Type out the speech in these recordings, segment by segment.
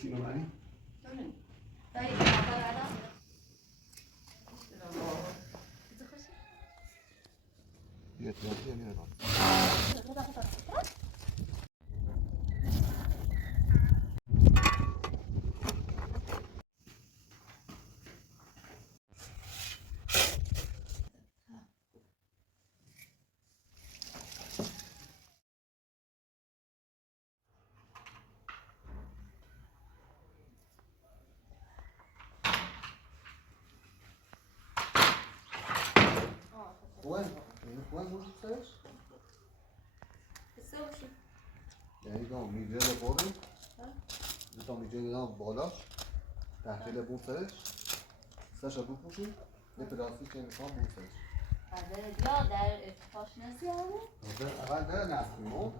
Cucino mani? Dai, guarda. Io ti ho detto. When was it first? یعنی دام میجه بارو دام میجه دام بالاش تحتیل بوسش سش رو بپوشی یه پلاستیک میخوام بوسش یا در ارتفاعش نزیاده؟ اول در نصفی رو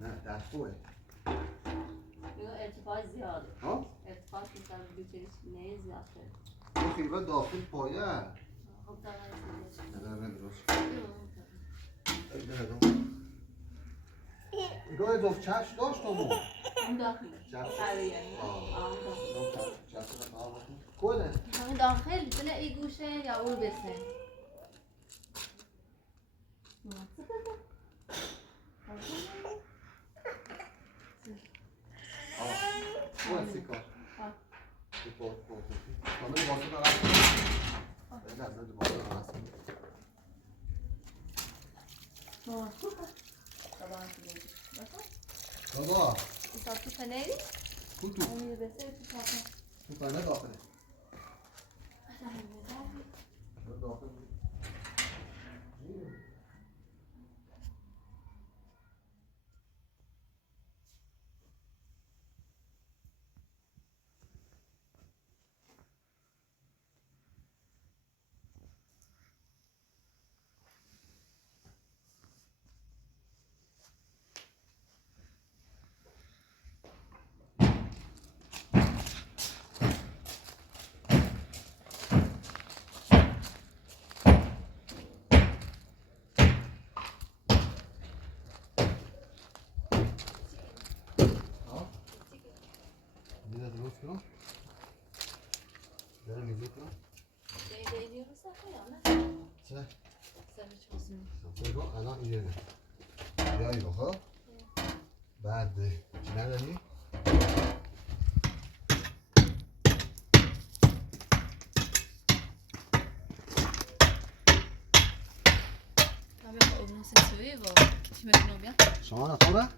نه در توه بگو ارتفاع زیاده ارتفاعش مثلا بیتریش نه زیاده خیلی داخل پایه خب دارم نه درست ایگاه اضاف چشم داشت همون اون داخل کنه همون داخل بله ای گوشه یا اون بسه Buon sicuro. Tipo, quando li posso dare la di posso dare بابا حساب تو پنری؟ کدوم؟ اون بسه تو پاکن تو پنه داخله داخل درست داره میگه تو دیدی رو صفحه یا نه؟ چه؟ سرش بگو الان اینجا بیایی بخوا بعد چی نداری؟ Vabbè, non senso ci mettono via. شما نخوره؟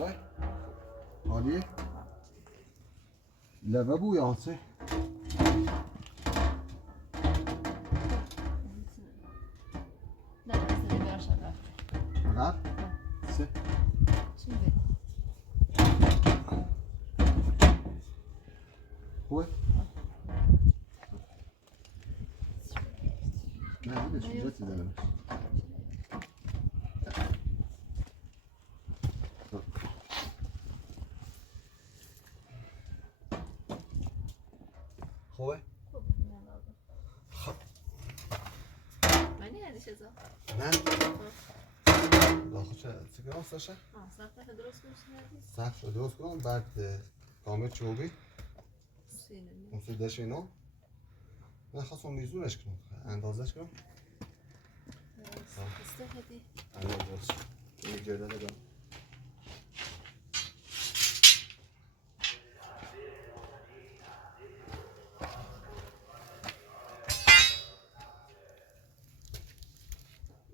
خوبه؟ عالیه؟ لبه بو یا چه؟ نه اصلا بیارش اگر اگر؟ سه؟ چی بید؟ خوبه؟ نه بیدش اینجا چیزه نمیش خوبه؟ خوب نه لازم خب من یعنی چیزا من داخل چه کنم ساشه؟ سرطه درست کنم سقف رو درست کنم بعد کامل چوبی سینه اون سودش اینو من خواستم میزونش کنم اندازش کنم استهدی اندازش این گرده بدم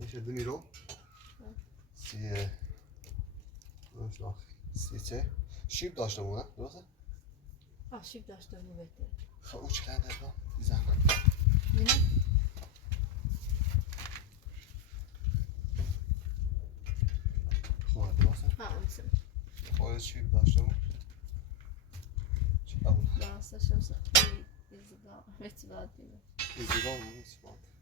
میشه دونی رو سیه سی چه؟ شیب داشته مونه درسته؟ شیب داشته بود بهتره خب او چی کنده رو؟ بیزن بینه؟ خواه درسته؟ همسن خواهد شیب داشته مون چی قبول؟ درسته شمسه ایزیدا مهتی باید بینه ایزیدا و نیست باید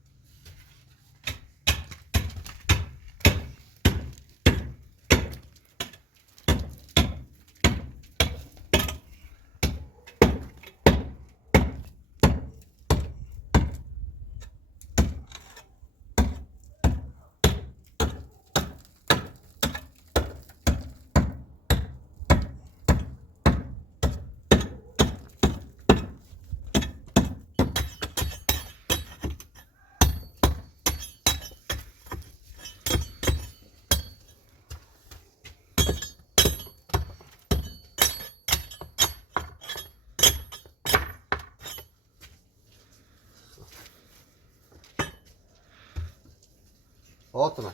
فاطمه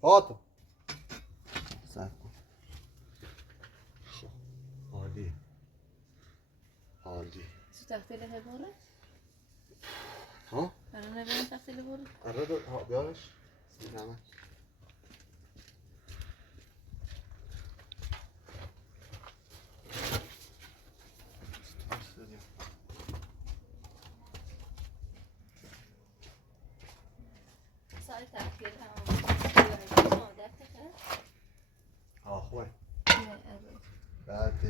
فاطمه سب کن خب عالی عالی تو تختیل هباره؟ ها؟ برای نبیرم تختیل باره؟ آره بیارش بیارم سال تختیل هم مادر تخت؟ خوبه نه ارو بعد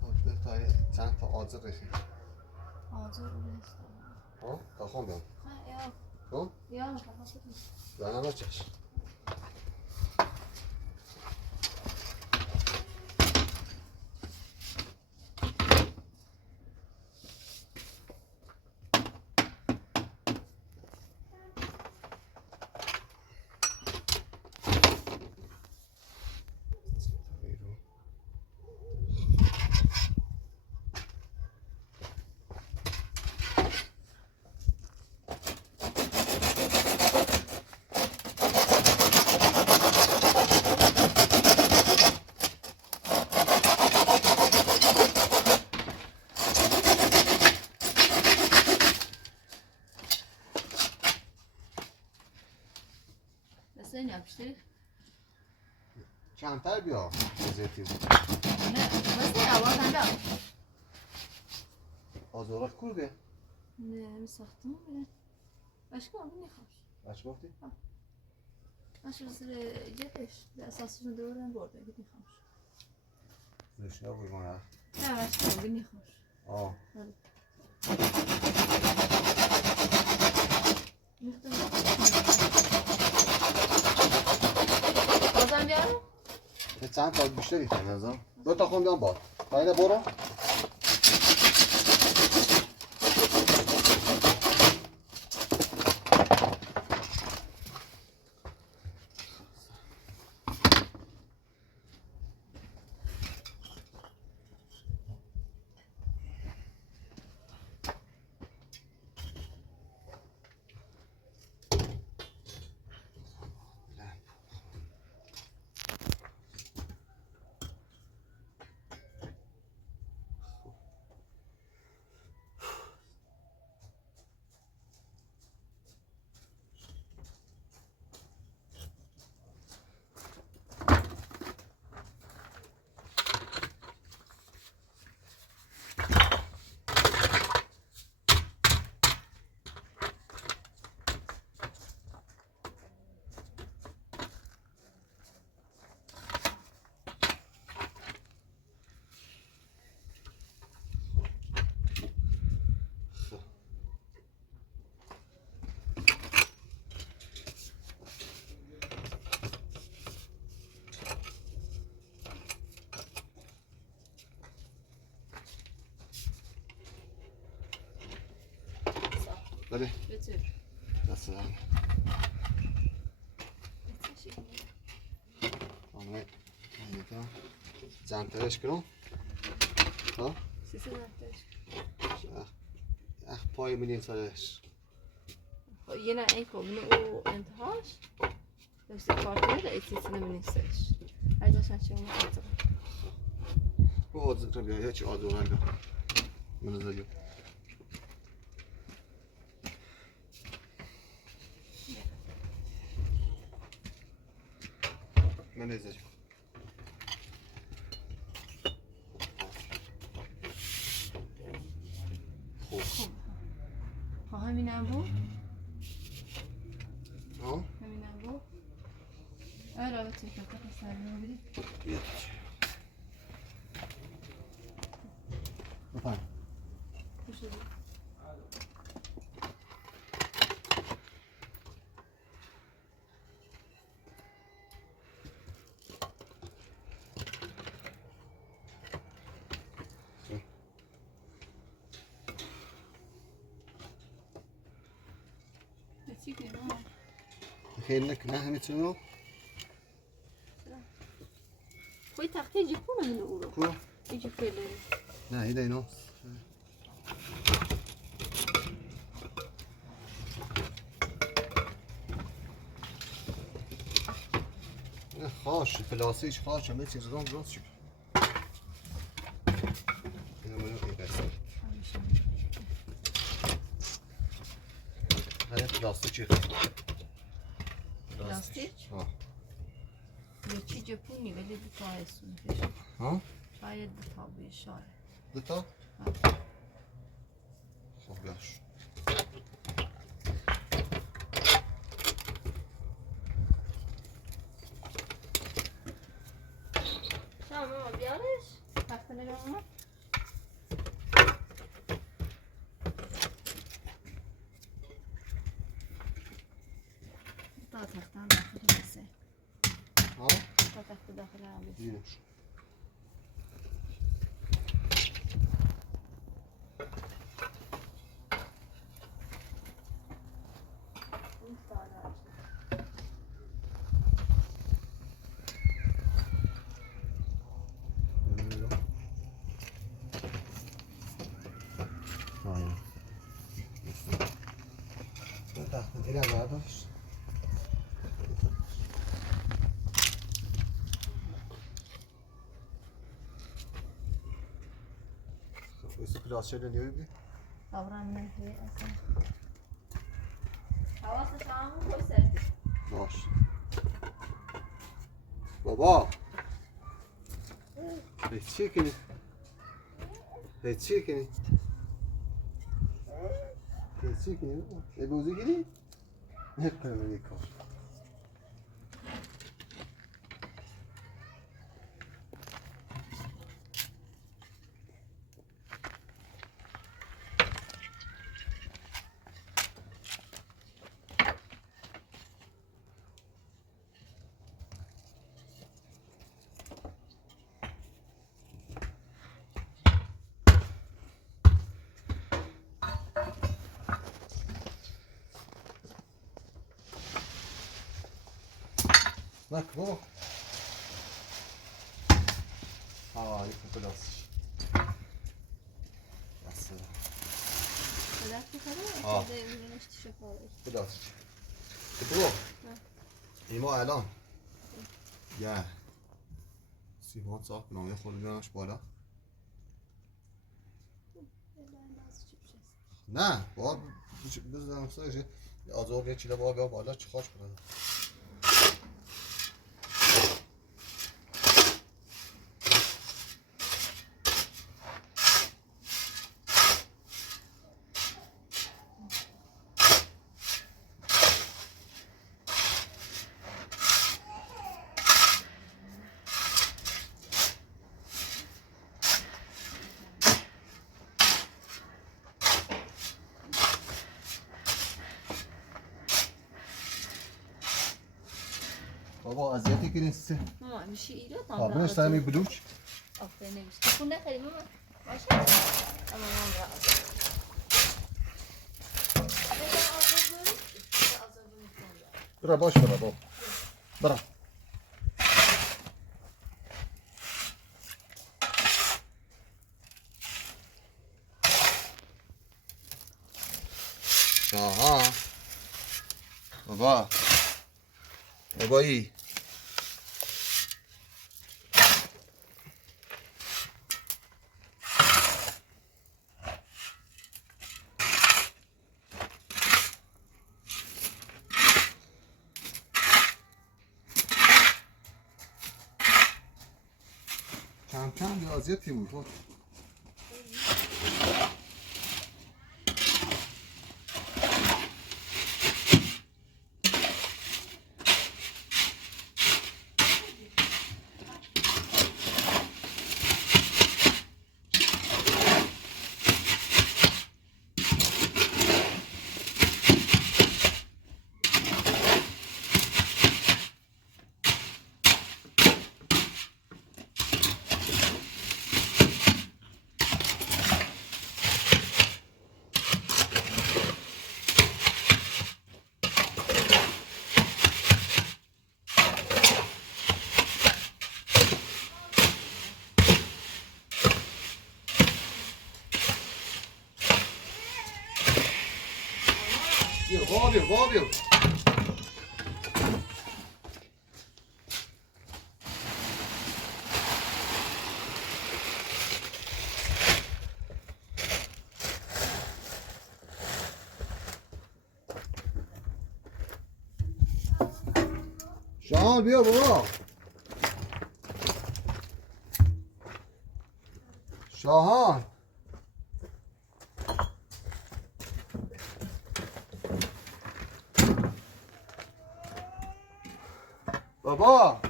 خب بهتایی چند تا آجر بخیر آجر نیست ها؟ تا خون بیام یا خون؟ یا زنم بچش بس این yapıştı. کمتر بیا زیتی Ne? Bas ne ya? Sen de. آزورک کرده Ne? Mi sahtım mı? Başka mı ne yapmış? بچه گفتی؟ Aşırısı ceteş. Esasını doğrudan borda gidin yapmış. زشنه بود من Ne başka mı ne yapmış? آه بازم بیارم؟ یه چند تا بیشتری کنیم ازم دو تا خون بیام باد پایینه برو بله بتر دست دارم بتر شکلی آمه اینکه زنترش کنم ها سیسه نفترش اخ پای منی سرش یه نه این کن او انتهاش داشت کارت نده ای سیسه نمیستش هر داشتن چه اون آزم او آزم رو بیا هیچ آزم نگه من زدیم من زدیم خوب همینم بود ها همینم بود آره بچه که پسر رو بدید بیاد بفهم خوش شدی بچی که نه خیلی نه همیتونو خوی تخته جیپونه من او رو کو ایجی فیلره نه ایده اینو خاش پلاستیک خاش همه چیز رو درست شد اینو من این قسمت هر پلاستیک پلاستیک ها یه چی جپونی ولی دو تا هستون ها شاید دو تا بیه شاید دو تا خب باش tamam بیارش تخته نگاه تا تخته هم داخل بسه ها تا تخته داخل هم بسه دیرش این ساله آیا ده تخته دیره برداشت خب پلاستیک رو نیویدی آورم نهی اصلا حواسش همون خوش سردی باش بابا چی کنی؟ چی کنی؟ چی کنی؟ ای بوزی گیری؟ نکنم یک کار Bak baba. Aa, ilk plastik. Nasıl? پلاستیک هره؟ آه. اصلا بیرونش تیشه پاره Plastik. برو. ایما الان. یا. سیمان صاف کنم یه خورده بیارمش بالا. نه با بزنم سایشه آزار یه چیله با بالا چخاش برده بابا اذیتی که نیست ماما میشه ایراد قابلش سرمی بلوچ آفرین نمیشه تکون نخری ماما باشه اما ماما برا باش برا بابا برا شاها بابا بابایی کم کم ریاضیتی بود بابا شاهان بیا بابا شاهان بابا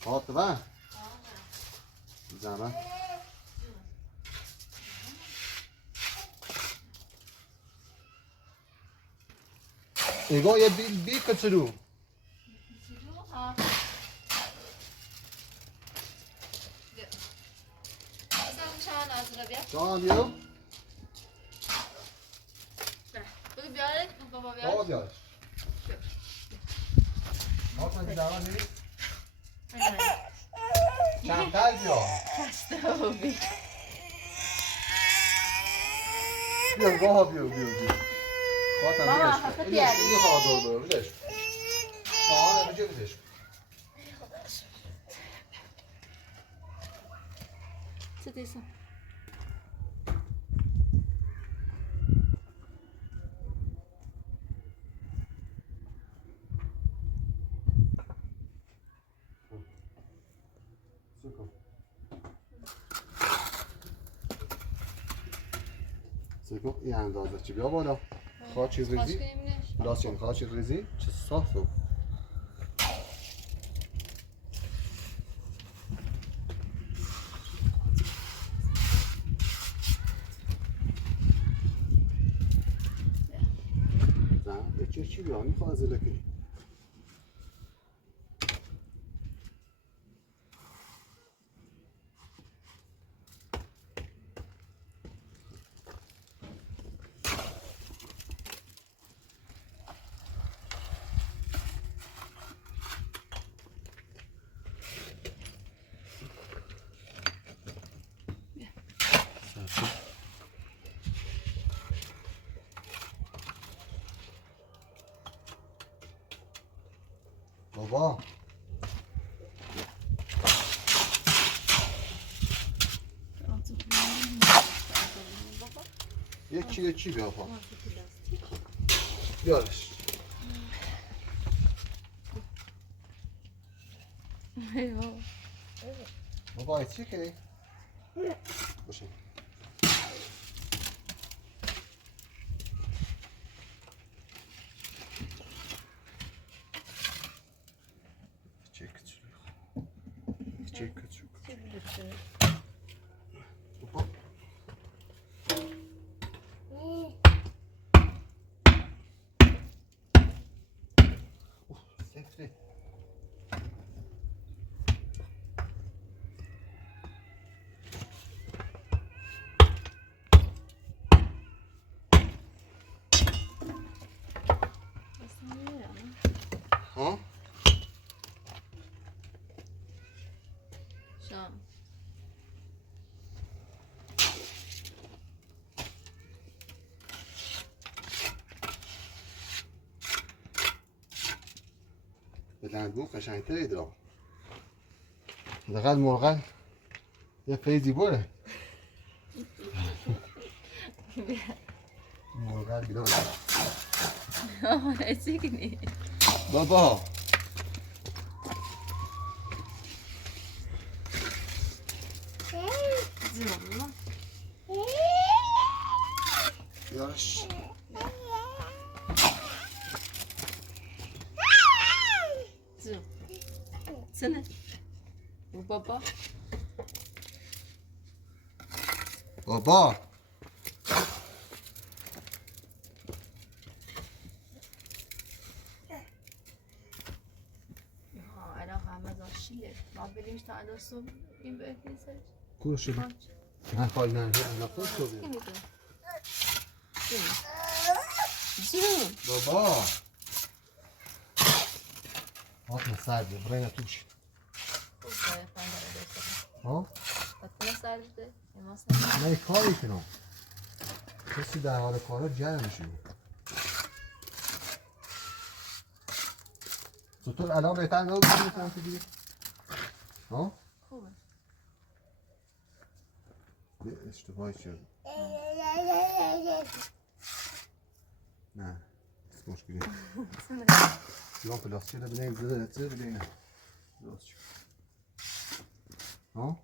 فاطمه زحمت نگاه یه بی کچلو شاهان بیا بگو بیاره بابا بابا بیاره بیارش فاطمه بی زحمت نیست کمتر بیا بیا بابا بیا فاطمه بابا، بیارش خفه اینو خواهد دور بیارش شاهان بجا بیارش چه دیسم سکو این اندازه چی بیا بالا خاچی ریزی لاسین خاچی ریزی چه صافه نه چی بیا میخواه زلکی بابا یکی بیا پا بیارش بابا چی که باشه Çek küçük. سفته اصلا میرم ها؟ شام به لندون قشنگ‌تره درا دقیقا مرغن یه فیزی بره مرغن بیدار اچیکنی بابا زیرم یارش زیرم سنه و بابا بابا ها الان همه داشتیه ما بریم تا الان صبح این بهتری سرش کورش شده من خواهی نرده انداخته شده اینی دو جون بابا آتنا سرده برای نتوش خوب باید پنداره داشته ها؟ بطنه سرده اما سرده نه کاری کنم کسی در حال کارا جمع میشه چطور الان بهتر نبود میتونم که دیگه ها؟ خوبه یه اشتباهی شد نه هیچ مشکلی یا پلاستیک رو بدهیم زده بدهیم درست شد ها؟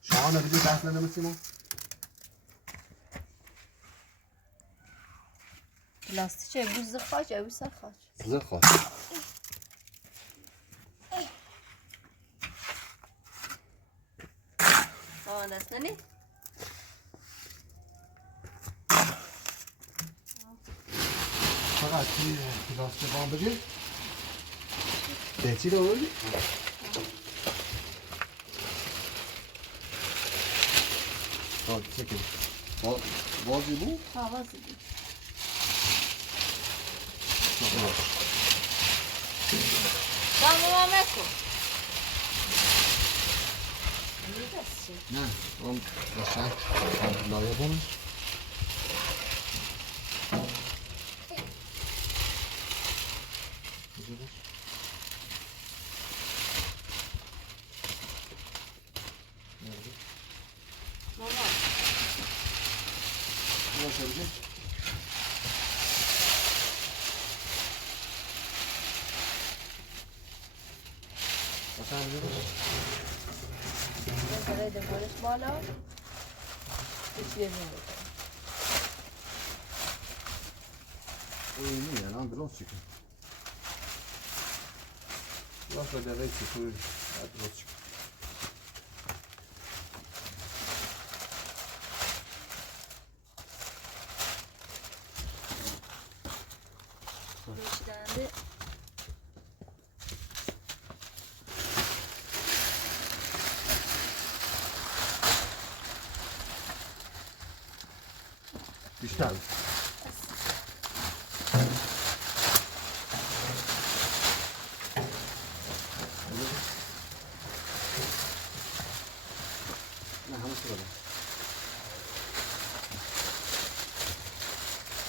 شما نبیدی بحث نمیسیمون؟ پلاستیکه بوز خاچ یا سر خاچ زده خواهد دست ننی فقط توی پلاستیک بام بگیر چی رو بگیر؟ چکه بازی بود؟ بازی بود دامو مکن نه اون قشنگ لایه بونش ماما باشه بگیر باشه بگیر برای دمارش بالا هیچ یه زنده اینی الان درست چی کن باشه دقیقه چی توی درست چی کن نوشیدنده بیشتر نه همه شو بدم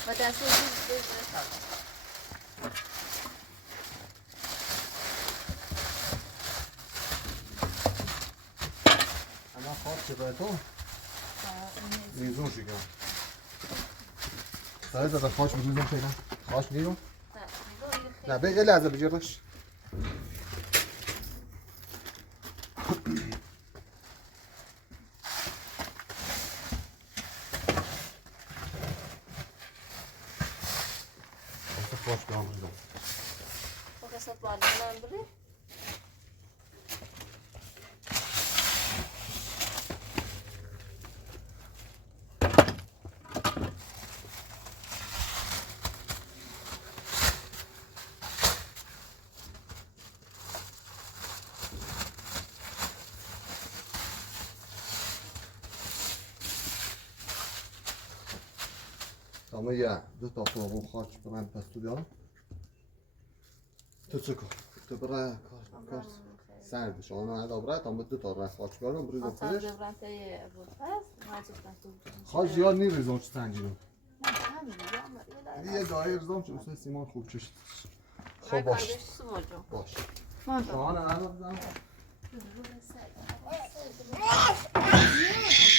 و دسته چیز بزنه اما خواهد چه باید تو میزون شکم سایه زده خواهش میزون شکم خواهش میرون نه به یه لحظه بجیر باش خواهش بیان بجیر با کسات بالا من بری اما یه دو تا فوق خاک برم پستو بیارم تو چه کن؟ تو برای کار سرد شما نه دابره تا دو تا رس خاک بیارم بریزم Atar توش devrante budfest, maciftan tu. خاک زیاد نیریزم چه سنجیدم Hamı یه دایره ریزم چه مثل سیمان خوب چشت خب Ay باش kardeş su hocam. باش Hocam. شما نه بزنم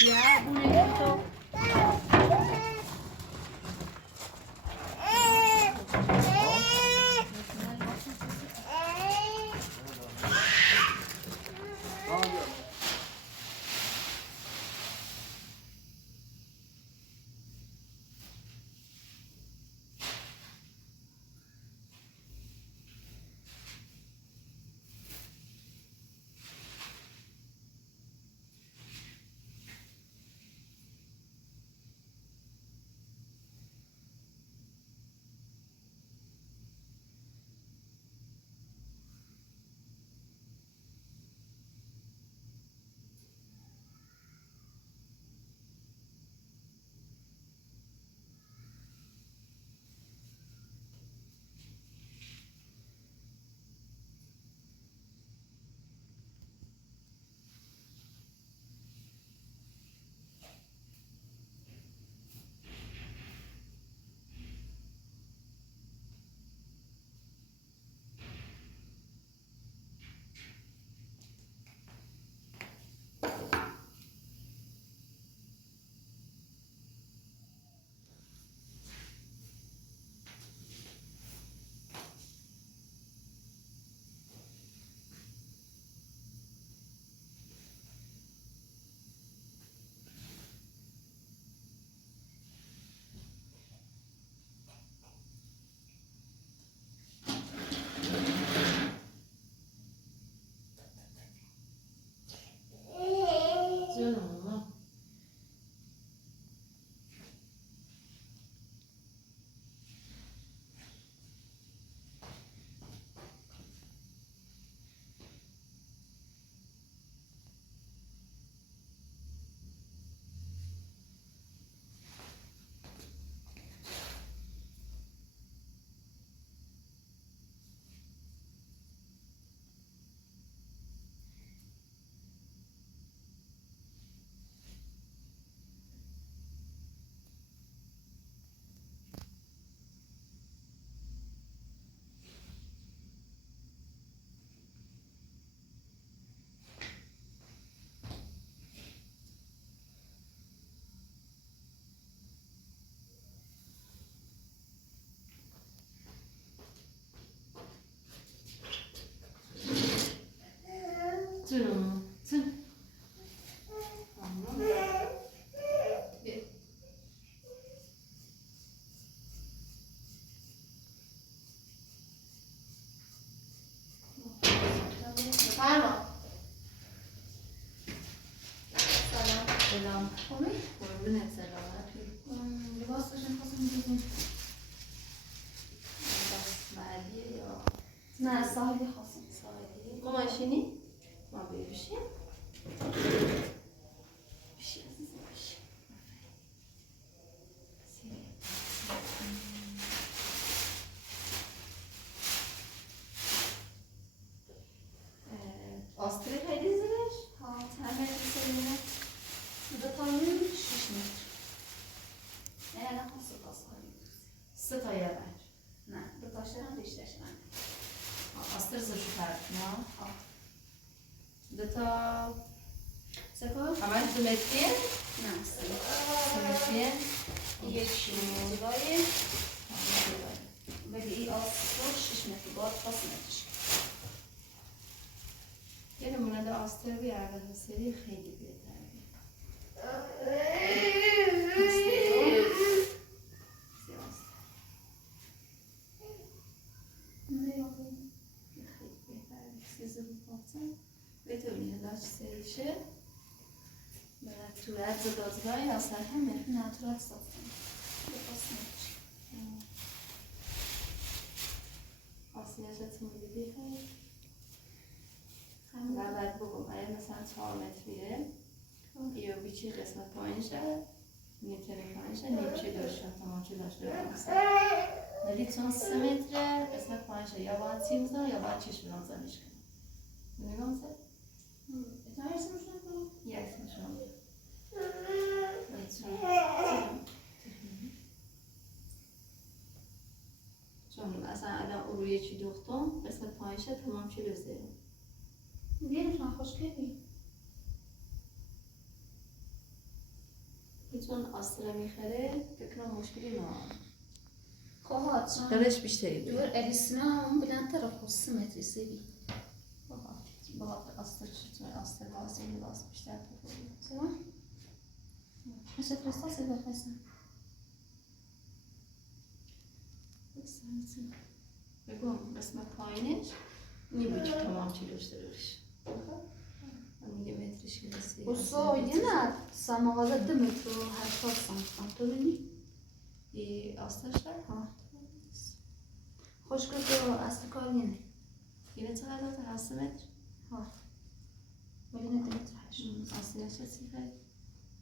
Ya bu ne to? Canım. Canım. Canım. فرما Selam. خوبی؟ قربونت سلامتی. لباسشون خواستم بگیم بس بعدیه یا نه ساحلی خواستم ساعتی؟ ما ماشینی؟ ما بشیم؟ بشی عزیزم بشی آستری خیلی زیرش؟ ها تعمیر سرینه سودا تایمیم 6 متر نه نه خواست کاس کنیم 3 تا یه بر. نه دو تاشه هم بیشترش من Astır zırhı farkına. ها Do to... سکر؟ همش دو متریه؟ نه 3 متریه؟ یک جدایی بگی ای آستر 6 متر باید خواست مترش یه نمونه دا آستر بیارده سری خیلی بهتره. بتونی هداش سریشه برای طورت زدازگاهی اصلا همه ناتورال ساختم دو خواست مترش آسیاشتون دیدی خیلی بعد بگم اگه مثلا 4 متریه یا بیچی قسمت پایین شد نیم تلفنش نیم چلوش تمام چلوش درست ولی چون 3 متره قسمت پایینش یا باید سیم بزنم یا باید چشم نازنش کنم نگاه میزد؟ اتنا اسمش نکنم؟ یک اسمشون چون اصلا الان او روی چی دوختم قسمت پایینش تمام چلو زیرم بیرم خوش کردی چون آسترا میخره فکر کنم مشکلی نه خواهد چون دلش بیشتری دور الیسنا هم بلندتر خود 3 متری سیبی بخاطر آستر چطور آستر واسه این لباس بیشتر بخوریم سوا؟ میشه فرستا سیبا خواستم بگم قسمت پایینش نیمه تمام چیلوش داروش یه مترش که رسید بصو یه سماغازه 2 متر و 80 سانتی تو بینی؟ ای آسترش دار؟ ها خوشگل تو اصل کار یه یه چقدر داد؟ 7 متر؟ ها ولی نه 2 متر 8 آسترش چی خیلی؟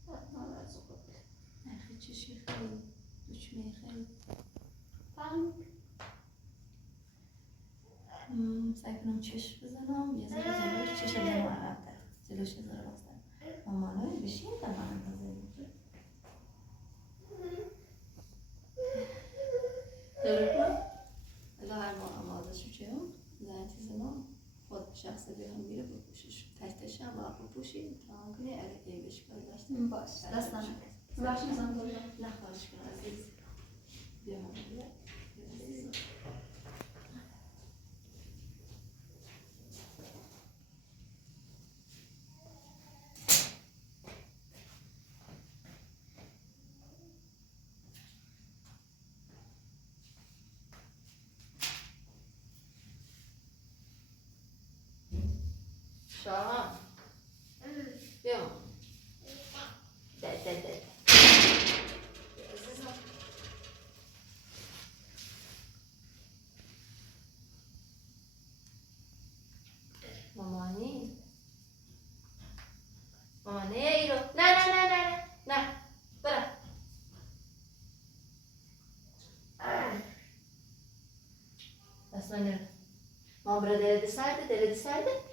نه از خوب نخی چشی خیلی دوچمه خیلی فهم سعی کنم چشم بزنم یه ذره جلوش چشم دارم عقب‌تر جلوش یه ذره بازتر مامانای بشین در من اندازه داره کنم الا هر ماه هم آزشو چه هم زنتی زنم خود شخص بیرون میره بپوشش تشتش هم باید بپوشی تا هم کنی ای بشکاری داشته باش دست نمید باش نزن دارم نه خواهش کن عزیز بیا من بیا شام بیا ده مامانی ایرو نه برا دست من نرو مام برا دلت سرده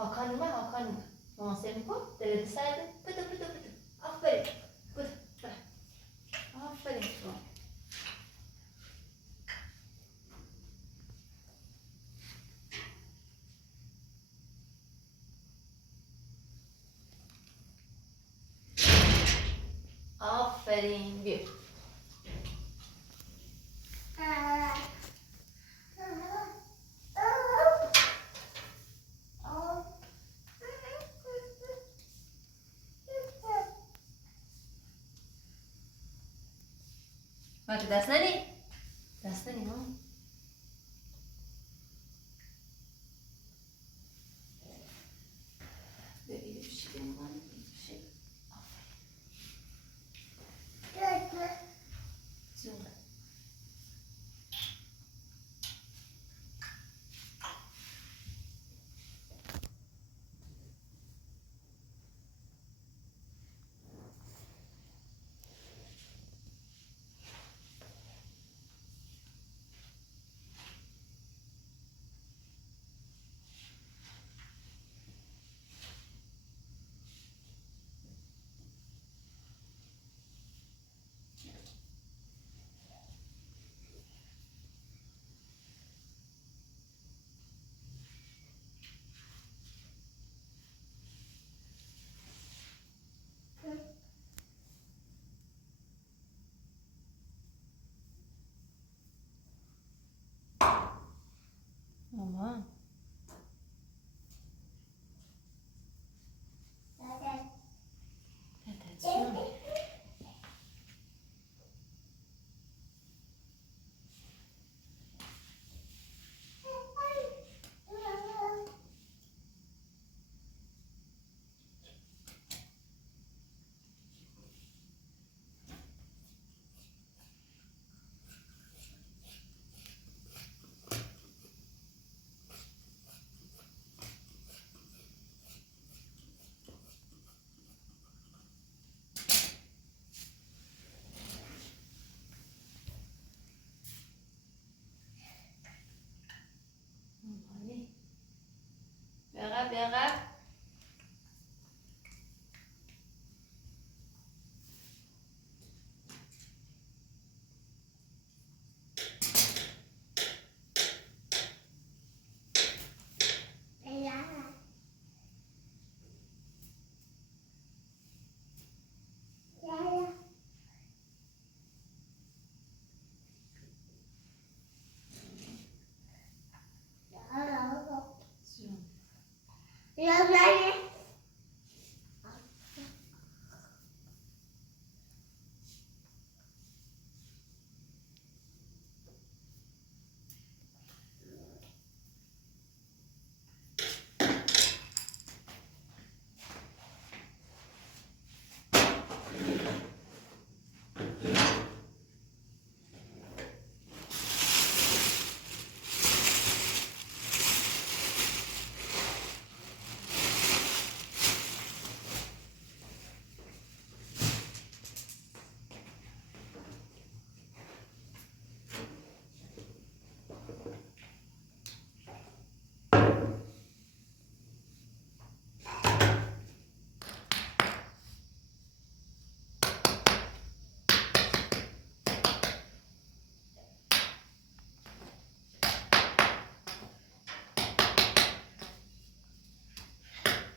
Hakan'ıma Mama seni koy deredi serdi pıtı aferin pıtı bırak aferin aferin bir Mati دست ننی ها ببینیم چی بمونه چی آفرین زوم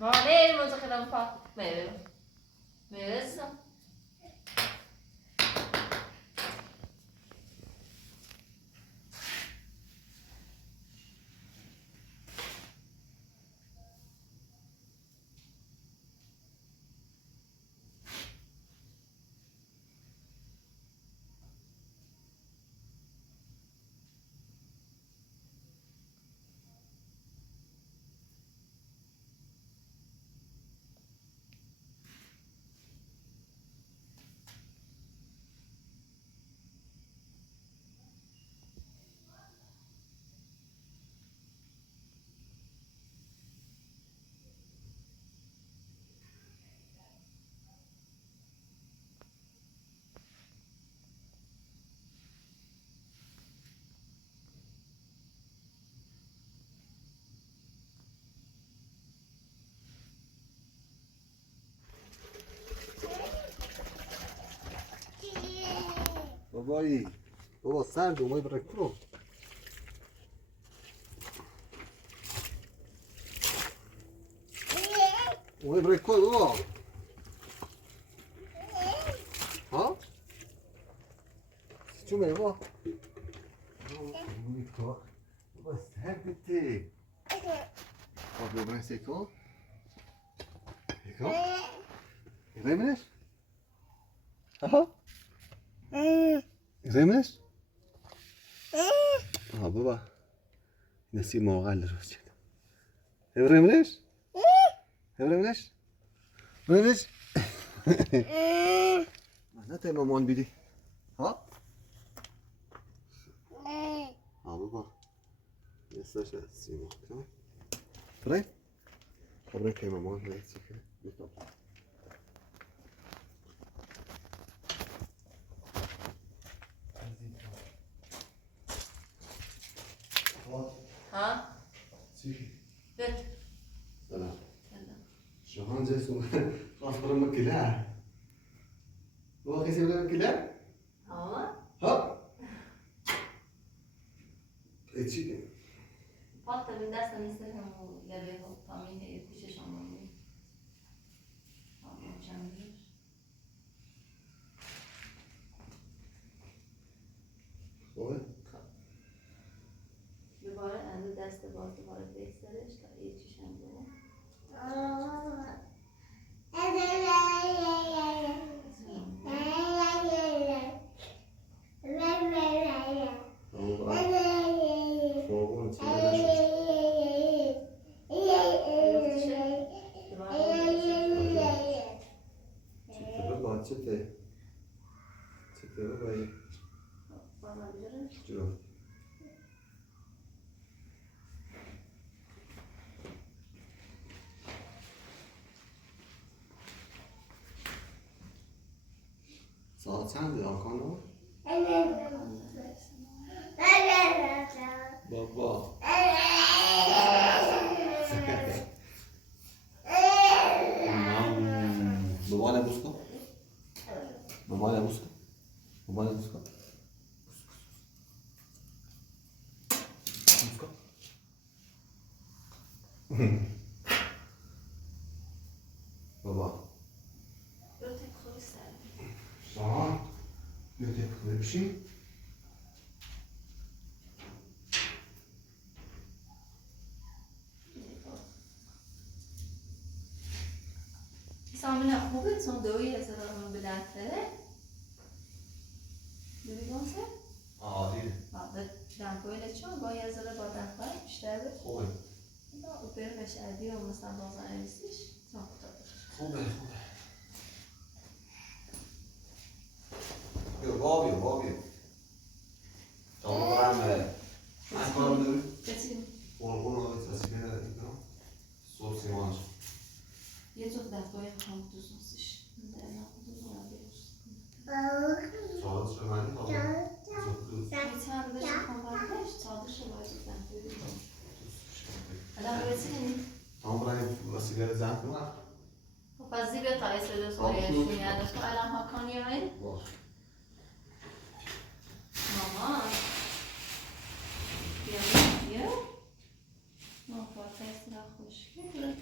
نه موزه خیلی پا میرسم بابایی بابا سرد اومای برای کرو اومای برای کرو بابا ها؟ چون میگه بابا اومای کرو بابا سرد تی بابا برای سیکو سیکو یه منش ها؟ زمینش؟ بابا نسی موقع درست شد ابراهیمش؟ ابراهیمش؟ ابراهیمش؟ نه تا مامان بیدی ها؟ بابا نساش سی موقع فرای؟ ابراهیم که مامان بیدی سکر بیتاب ها؟ چی؟ بت سلام شهان جاي سو خلاص برا مكلا هو كيسي ولا مكلا ها ايتشي پات به دست نیست همون لبه ها تامین پیشش آمون چندش خوبه دوباره از دست باز دوباره بگذارش تا یه چیشم بود ساعت چنده آکانو؟ بابا بابا نبوس کن بابا نبوس کن بابا نبوس کن نبوس کن بابا شما بیاید خوبه بشین سامنا خوبه چون دوی از راه به دنتره دوی گونسه؟ دیره به دنپویل چون گاهی از راه با دنپویل بیشتر به خوبه او برمش عدی و مثلا بازن ایستیش چون خوبه بیا بیا تا برم من کنم دوی بسیم قرقون آقای تسکیه دیگم صبح سیمانش یه جور دنپویل هم دوستش نه دوزونه بیروز چهارش رو منی خواه یه چند بشه کنبرش چادرش رو باید دنپویل الان بسیم هم برای وسیله زن کنم پس زیبه تا ایست بده سوریشون یادش تو الان ها کنی رای؟ باش ماما بیا ماما پاکست را خوشگل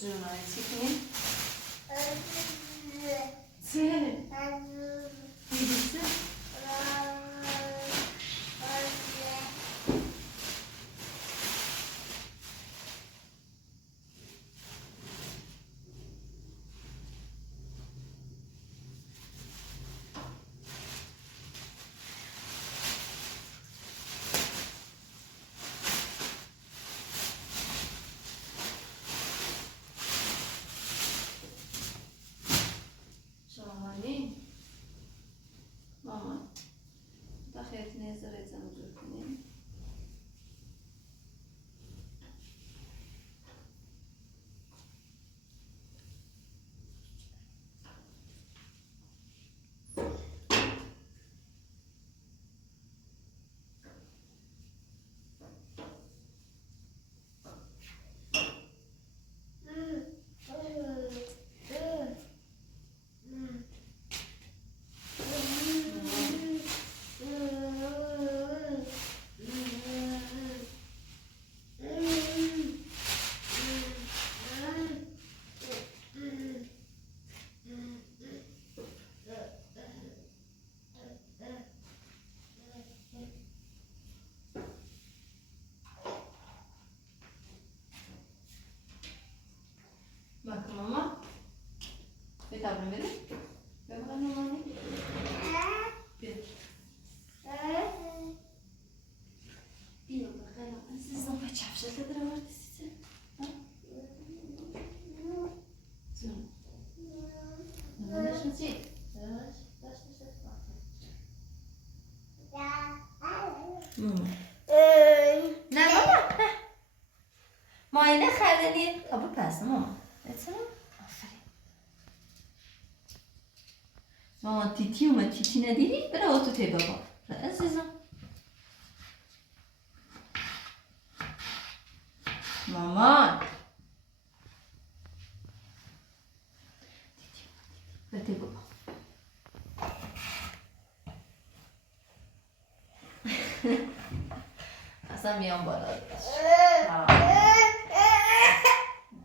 جونای چیکنی؟ چه؟ میدیسه؟ شمامانی؟ مامان تا خیلی نظر ازم جور کنیم Bakın mama. Bir tablım verin. Ver bakalım mamanı. Bir. İyi bakalım. Siz ne çapşalı duramadı size. Canım. Ne şey? Mama. Ne baba? Muayene خردنی تا بپس ماما بتونم آفرین ماما تیتی اومد تیتی ندیدی؟ بره تو تی بابا عزیزم مامان تیتی اومد بره تی بابا اصلا میام بالا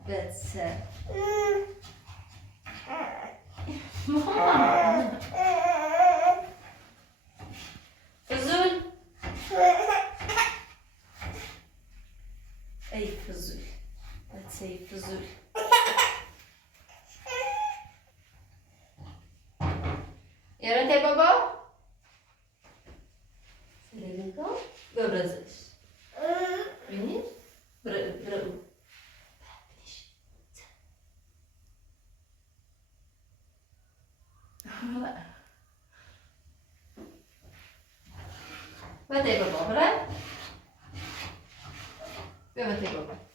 بسه ماما فضول ای فضول بسه ای فضول یارو تی بابا سلیمی کن ببرزش بینید برو Vete baba, bırak. Vete baba.